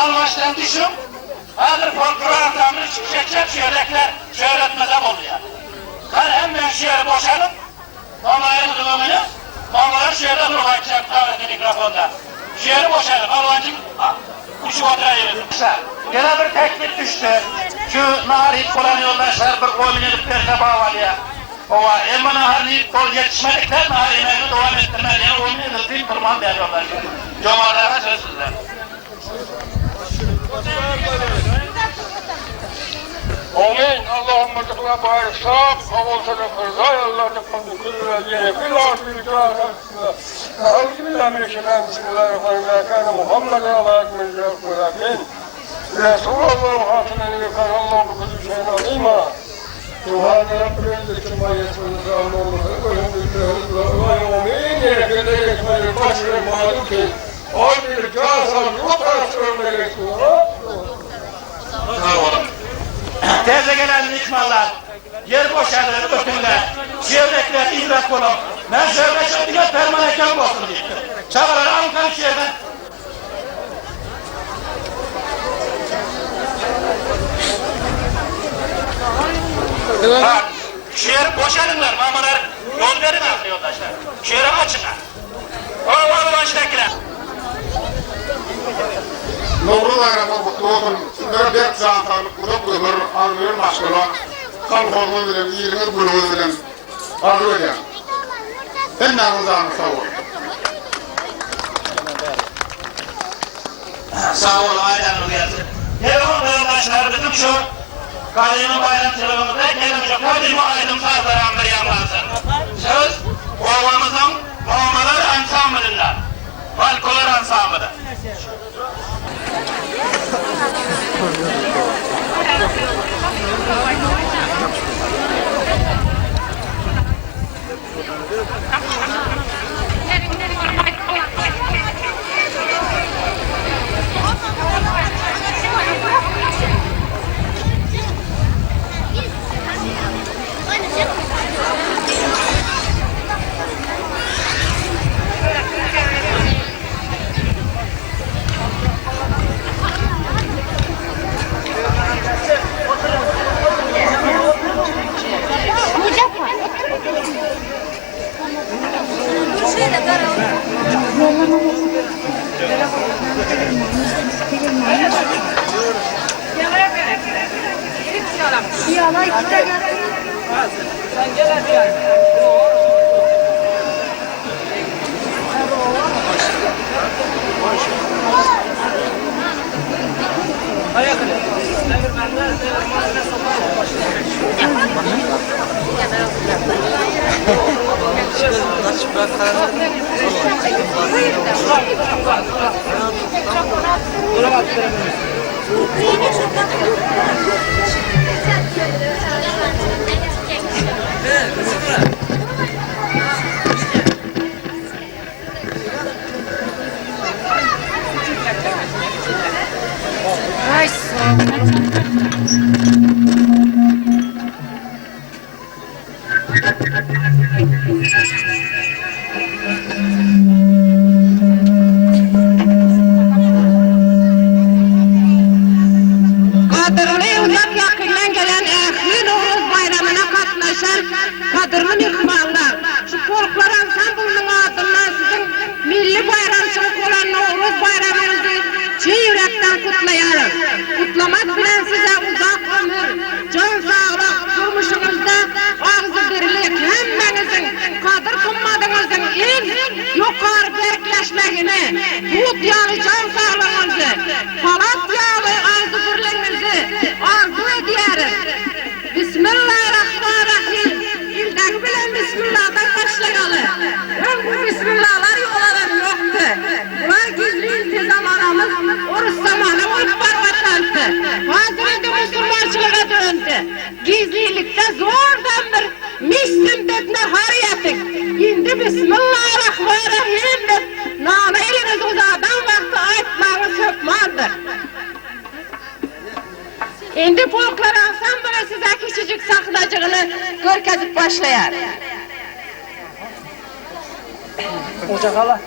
Almaçtan düşüm, hazır folklorantamını çıkacak şöhretler, şöhretmeden oluyor. Ben hemen şöyle boşalım, mamayı durumunu, mamalar şöyle durmakacak daveti mikrofonda. Şöyle boşalım, Almancık, kuşu oturayım. Gene bir teklif düştü, şu naharip olan yoldaşlar bir koyun edip derse bağvalıya. Ova, elma naharlayıp kol yetişmedikler, naharimeni devam ettirmeliye, koyun edildiğim durman veriyorlar. Comarlara sözsüzler. Amin. Allahümme tıkla bari sağ, havulsana fırzay, Allah'ta fındı kırıla yine, billah billah, Euzubillahimineşşeytanirracim, bismillahirrahmanirrahim, kana Muhammeden Allah'a ekmel zevkulakin, Resulallah'ın hatinen yukan Allah'ın bu kızı şeyin alima, Subhane Rabbim zikirma yetmeni zâlûmû, Amin, yerekede geçmeli başarı mağluki, Amin, kâsal, yok arasını gerekiyor. Sağ olun. Teze gelen nikmalar, yer boşalır, ötünler, çevrekler, idrak olun. Ben şöyle çöktüğüne permaneken olsun diye. Çağırır, alın karşı yerden. Bak, şu yeri boşalınlar, mamalar yol verin artık yoldaşlar. Şu yeri açınlar. Oğlan baştakiler. Noğrulara mutlu olsun. Sizlere bir cantanlık kurup ömür armıyor maşkula. Kalkonu bilen, iyiliğiniz buluğu bilen arzu eden. Benden uzanı sağ olun. Sağ olun, aynen gelsin. Telefon yoldaşlar bizim şu Kadı'nın bayram telefonunda gelmiş. Kadı'nın aydın sağlarında yanlansın. Söz, ovamızın mamalar ansamblından. Balkolar ansamblından. Ayakını. Kadırlı uzak yakından gelen ehli Novruz bayramına katlaşan kadırlı mihmanlar, şu folklor ansamblının adından sizin milli bayramçılık olan Novruz bayramınızı çiğ yürekten kutlayarım. Kutlamak bilen size uzak ömür, can sağlık, durmuşunuzda ağzı birlik, hemmenizin kadır kımmadığınızın en yukarı berkleşmegini, bu diyarı can sağlığınızı, palat yağlı ağzı birliğinizi arzu ediyorum. Bismillahirrahmanirrahim. İlden bilen Bismillah'dan başlayalım. Ben bu Bismillah'lar yolaları yoktu. Bunlar gizli intizam anamız, oruç zamanı olup barbatandı. Hazreti Müslümançılığa döndü. Gizlilikte zordan bir Müslüm dedine hariyetik. Şimdi Bismillahirrahmanirrahim de nane eliniz uzadan vakti ayetlerini sökmandır. Şimdi folklor ansamblı size küçücük sahnacığını görkezip başlayar. Ocak hala.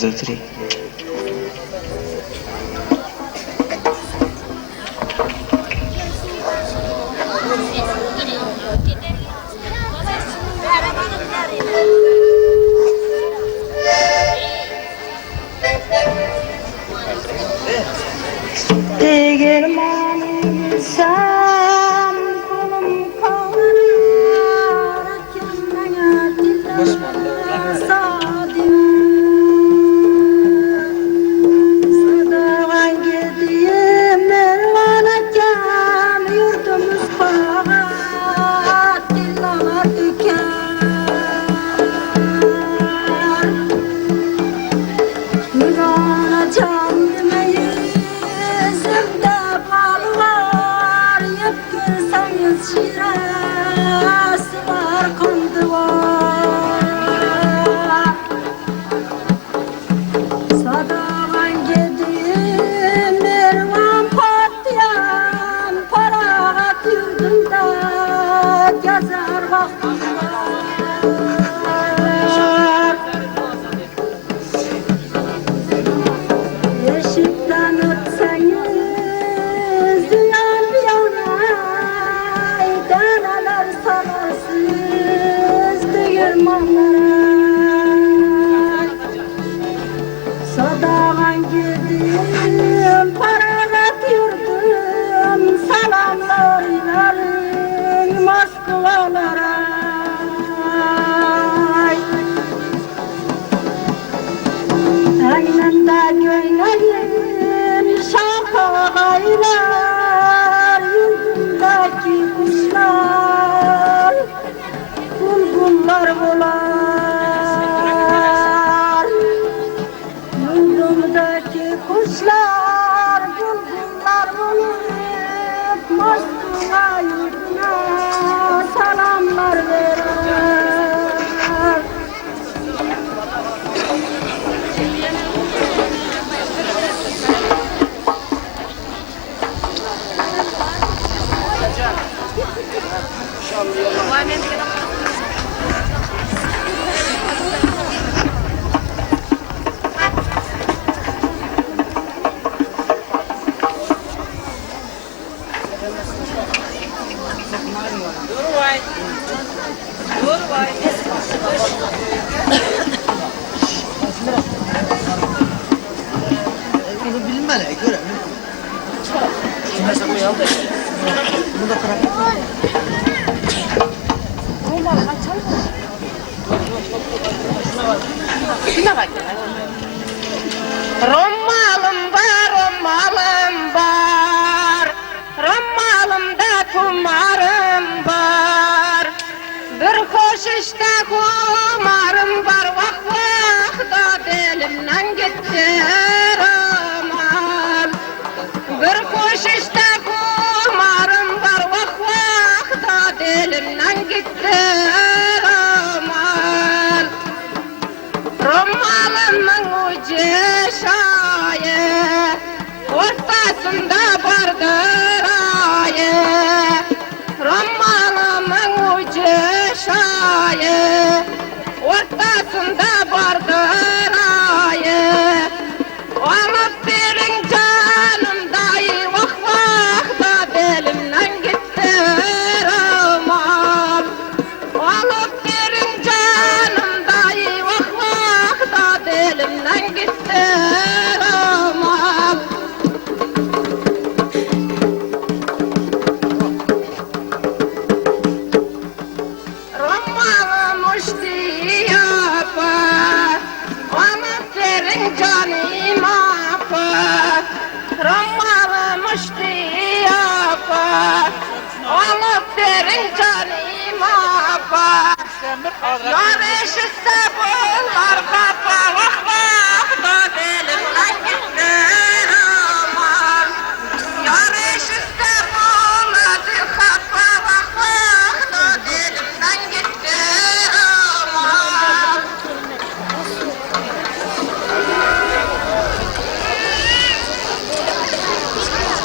Раз, два, три. şirası var kondu var Sadavan gedim mervan patlayan Paragat yurdunda gezer vaktim Eşikten ötseniz yan yana Dereler salarsız değirmanlara Sadağan girdim paragat yurdum Salamlar inerim Moskvalara Eynimde gönlerim şafakaylar Yüzümdeki kuşlar bulbullar bular Yüzümdeki kuşlar bulbullar bulup Moskva yurduna salamlar verir Rommalım var, rommalımda tumarım var. Bir hoş işte kumarım var, vah vah da dilimden gitti romal. Bir hoş işte kumarım var, vah vah da dilimden gitti romal. Romalımın ucu şaye, ortasında bardır ayı. Romalımın ucu şaye, ortasında bardır ayı. Alıp verin canım dayı, vah vah da belimden gitti romal. Alıp verin canım dayı, vah vah da belimden gitti romal. Romalım uçtu yapar, alıp verin canım apar. Romalım uçtu yapar, alıp verin canım apar. Yar eşitse bunlar kapa, vah vah da belimden gitti romal. Yar eşitse bunlar kapa, vah vah da belimden gitti romal.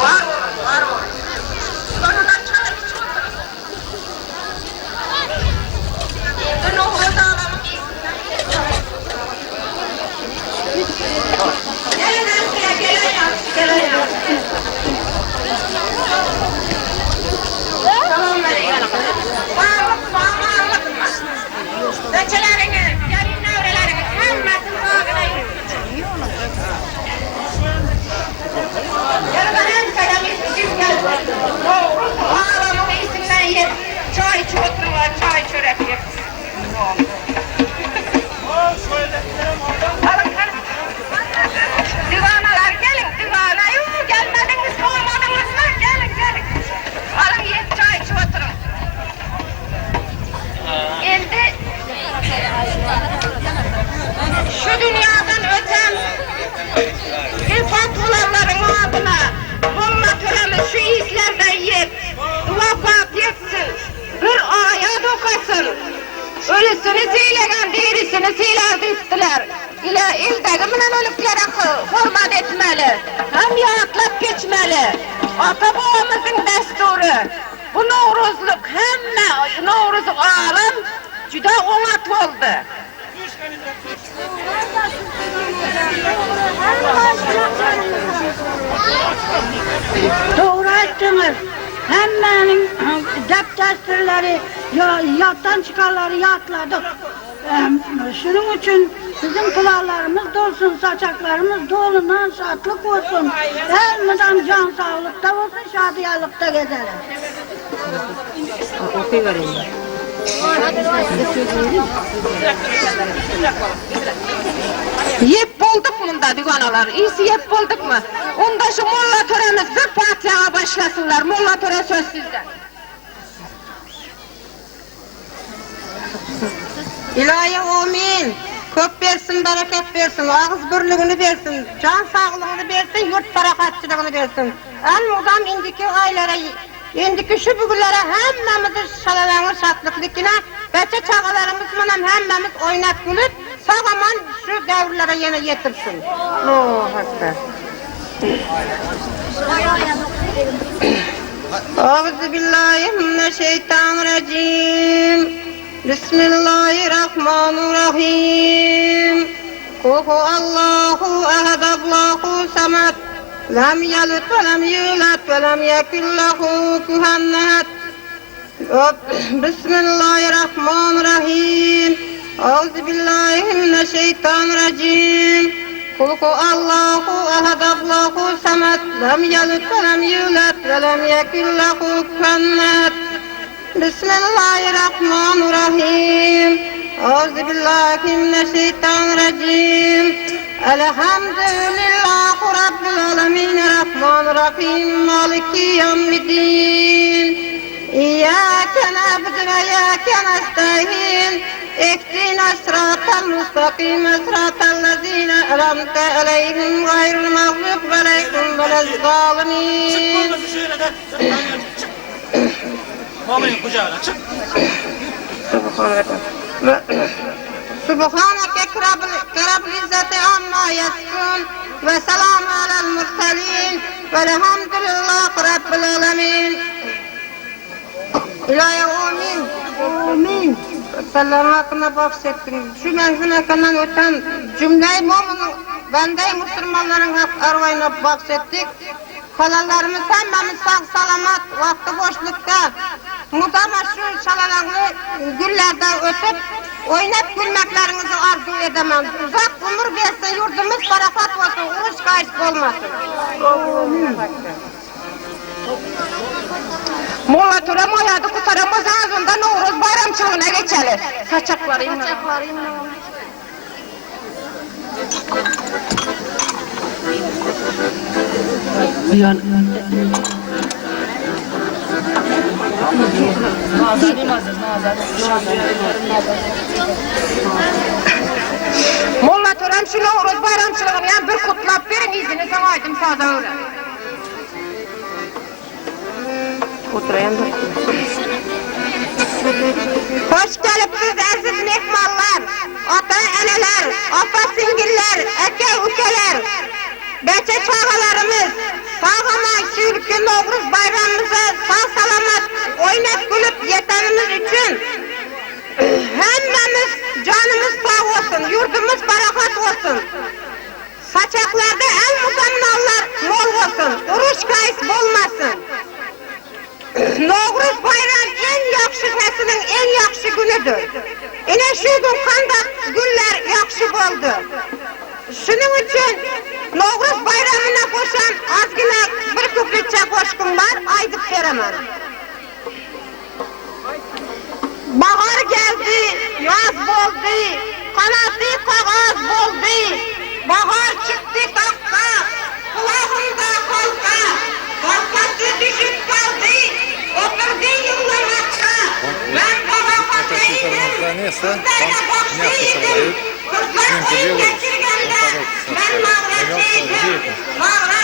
Var var. Sonunda çay içiyorlar. Dün o hırdalarım Ölüsünü seyleyen dirisini seyler deyiptiler. İle ildeki bilen ölüklere hürmet etmeli. Hem yağıtlap geçmeli. Ata babamızın desturu. Bu Novruzluk hem Novruzluk alım juda oňatly oldu. Doğru ettiniz. Hemmenin deptestirleri, yattan çıkarları yatladık. Şunun için bizim kulağlarımız dolsun, saçaklarımız dolunan şatlık olsun. Elmeden can sağlıkta olsun, şadiyalıkta gezelim. Yep bulduk munda divanalar, iyisi yep bulduk mu? Onda şu molla töremiz bir Fatiha başlasınlar, molla töre söz sizden. İlahi amin. Köp versin, bereket versin, ağız birligini versin, can sağlığını versin, yurt farakatçılığını versin. En mudam indiki aylara, indiki şu bugünlere hemmemizi şalalanır şatlıklıkine, beçe çağalarımız manam hemmemiz oynat gülüp, sağaman şu devrlere yine yetirsin. Allahu Ekber. Euzubillahimineşşeytanirracim. Bismillahirrahmanirrahim. Kul huvallahu ehad, Allahu samed. Lem yelid ve lem yulad ve lem yekun lehu kufuven ehad. Bismillahirrahmanirrahim. Euzubillahimineşşeytanirracim. Kul huvallahu ehad, Allahu samed. Lem yelid ve lem yulad ve lem yekun lehu kufuven ehad. Bismillahirrahmanirrahim. Euzubillahimineşşeytanirracim. Elhamdülillahi Rabbil alemin. Rahmanirrahim. Maliki yevmiddin. İyyâke na'budu ve iyyâke nestaîn. İhdina sıratal mustakim. Sıratal lezîne en'amte aleyhim gayril mağdûbi aleyhim velezzâlimin. Muhammed'in kucağına çık. Subhaneke Rabbil izzeti amma yasifun ve selamun alel murselin velhamdülillahi Rabbil alemin. İlahi amin. Amin. Sallallahu hakkında bahsettin. Şu menzun hakkından öten cümleyi mu'minin, bende Müslümanların arvayına bahsettik. Kalalarımız hemmemiz sağ salamat, vakti boşlukta, mudama şu şalalanlı güllerde ötüp, oynap gülmeklerinizi arzu edemem. Uzak ömür versin, yurdumuz barakat olsun, uğuş kayıp olmasın. Molla töre moyadı kutaramız ağzında Novruz bayramçılığına geçelim. Saçakları imle. Molla törem şu Novruz bayramçılığını yani bir kutlap verin izini sana aydım sağda öyle. Oturayım da. Hoş gelipsiz aziz mehmanlar, ata eneler, apa singiller, eke ukeler, beçe çağalarımız, sağaman şülkü Novruz bayramımıza sağ salamat oynat gülüp yetenimiz için hemmemiz canımız sağ olsun, yurdumuz barakat olsun. Saçaklarda el muzamnallar mol olsun, uruş kayıs olmasın. Novruz bayram en yakşı fesinin en yakşı günüdür. Yine şu gün kandak günler yakşı oldu. Şunun için Novruz bayramına koşan azgına bir küplükçe koşkun var, aydık veremem. Bahar geldi, yaz oldu, kanatı kağız oldu. Bahar çıktı takka, kulağında kolka, kolkası düşüp kaldı. Oturdu yıllarca, ben baba fakirdim, kızlara bakşıydım, kızlar koyun geçirgende, ben mağracıydım, mağra